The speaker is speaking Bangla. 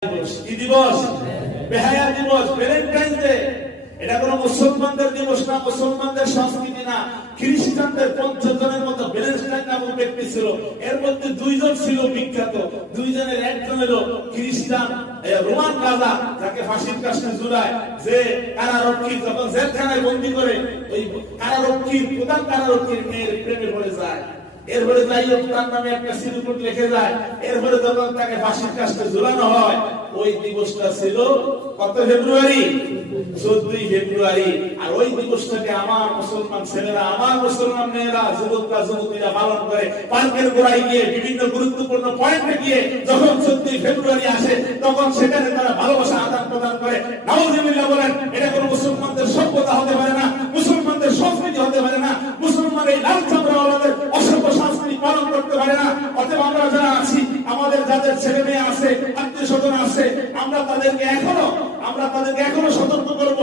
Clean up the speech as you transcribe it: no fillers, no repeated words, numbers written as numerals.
কি দিবস? বেহায়া দিবস, ভ্যালেন্টাইন ডে। এটা কোনো মুসলমানদের দিবস না, মুসলমানদের সংস্কৃতি না। খ্রিস্টানদের 50 জনের মতো ভ্যালেন্টাইন নামক ব্যক্তি ছিল। এর মধ্যে দুইজন ছিল বিখ্যাত। দুইজনের একজন হলো খ্রিস্টান রোমান রাজা, যাকে ফাঁসির কাস্টে ঝুলায়, যে কারারক্ষী যখন জেলখানায় বন্দী করে, ওই কারারক্ষীর প্রধান কারারক্ষীর মেয়ের প্রেমে পড়ে যায়। এরপরে যাই হোক, তার নামে একটা সিরিকুট লিখে যায়। এরপরে যখন তাকে ফাঁসির কাস্টে ঝুলানো হয়, ওই দিবসটা ছিল কত ফেব্রুয়ারি? 14 ফেব্রুয়ারি। আর ওই দিবসটাকে আমার মুসলমান ছেলেরা, আমার মুসলমান মেয়েরা, যুবকরা, যুবতীরা পালন করে। পার্কের গোড়ায় গিয়ে বিভিন্ন গুরুত্বপূর্ণ পয়েন্টে গিয়ে যখন 14 ফেব্রুয়ারি আসে, তখন সেখানে তারা ভালোবাসা আদান প্রদান করে। নাউজুবিল্লাহ বলেন, এটা কোনো মুসলমানদের সভ্যতা হতে পারে না, মুসলমানদের সংস্কৃতি হতে পারে না। মুসলমান এই লাল চামড়াওয়ালাদের অসভ্য সংস্কৃতি পালন করতে পারে না। অতএব আমরা যারা আছি, আমাদের যাদের ছেলে মেয়ে আছে, আত্মীয় স্বজন আছে, আমরা তাদেরকে এখনো সতর্ক করবো।